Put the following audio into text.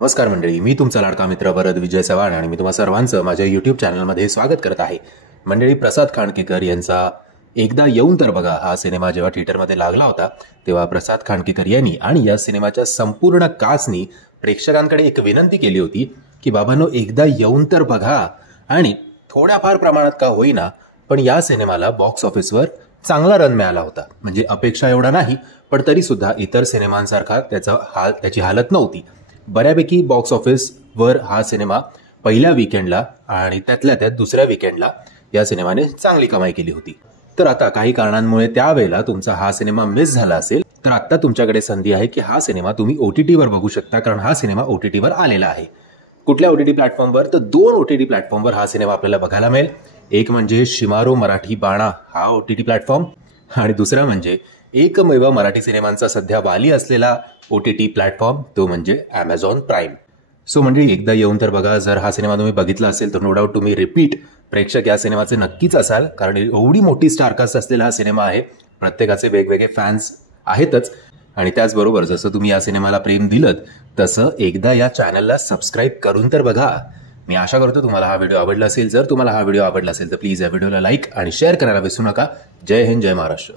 नमस्कार मंडळी, मी तुमचा लाडका मित्र वरद विजय चव्हाण आणि मी तुम्हा सर्वांचं माझ्या यूट्यूब चॅनलमध्ये स्वागत करत आहे. मंडळी, प्रसाद खांडकेकर यांचा एकदा येऊन तर बघा हा सिनेमा जेव्हा थिएटरमध्ये लागला होता तेव्हा प्रसाद खांडकेकर यांनी आणि या सिनेमाच्या संपूर्ण कास्टनी प्रेक्षकांकडे एक विनंती केली होती की बाबांनो, एकदा येऊन तर बघा आणि थोड्याफार प्रमाणात का होईना पण या सिनेमाला बॉक्स ऑफिसवर चांगला रन मिळाला होता. म्हणजे अपेक्षा एवढा नाही, पण तरी सुद्धा इतर सिनेमांसारखा त्याची हालत नव्हती. बऱ्यापैकी बॉक्स ऑफिसवर हा सिनेमा पहिल्या वीकेंडला आणि त्यातल्या त्यात दुसऱ्या वीकेंडला या सिनेमाने चांगली कमाई केली होती. तर आता काही कारणांमुळे त्यावेळेला तुमचा हा सिनेमा मिस झाला असेल तर आता तुमच्याकडे संधी आहे की हा सिनेमा तुम्ही OTTवर बघू शकता, कारण हा सिनेमा OTTवर आलेला आहे. कुठल्या OTT प्लॅटफॉर्मवर? तर 2 OTT प्लॅटफॉर्मवर हा सिनेमा आपल्याला बघायला मिळेल. एक म्हणजे शिमारो मराठी बाणा हा OTT प्लॅटफॉर्म आणि दुसरा म्हणजे एकमेव मराठी सिनेमांचा सध्या वाली असलेला OTT प्लॅटफॉर्म, तो म्हणजे Amazon प्राईम. सो म्हणजे एकदा येऊन तर बघा. जर हा सिनेमा तुम्ही बघितला असेल तर नो डाऊट तुम्ही रिपीट प्रेक्षक या सिनेमाचे नक्कीच असाल, कारण एवढी मोठी स्टारकास्ट असलेला हा सिनेमा आहे. प्रत्येकाचे वेगवेगळे फॅन्स आहेतच आणि त्याचबरोबर जसं तुम्ही या सिनेमाला प्रेम दिलत तसं एकदा या चॅनलला सबस्क्राईब करून तर बघा. मी आशा करतो तुम्हाला हा व्हिडिओ आवडला असेल. जर तुम्हाला हा व्हिडिओ आवडला असेल तर प्लीज या व्हिडिओला लाईक आणि शेअर करायला विसरू नका. जय हिंद, जय महाराष्ट्र.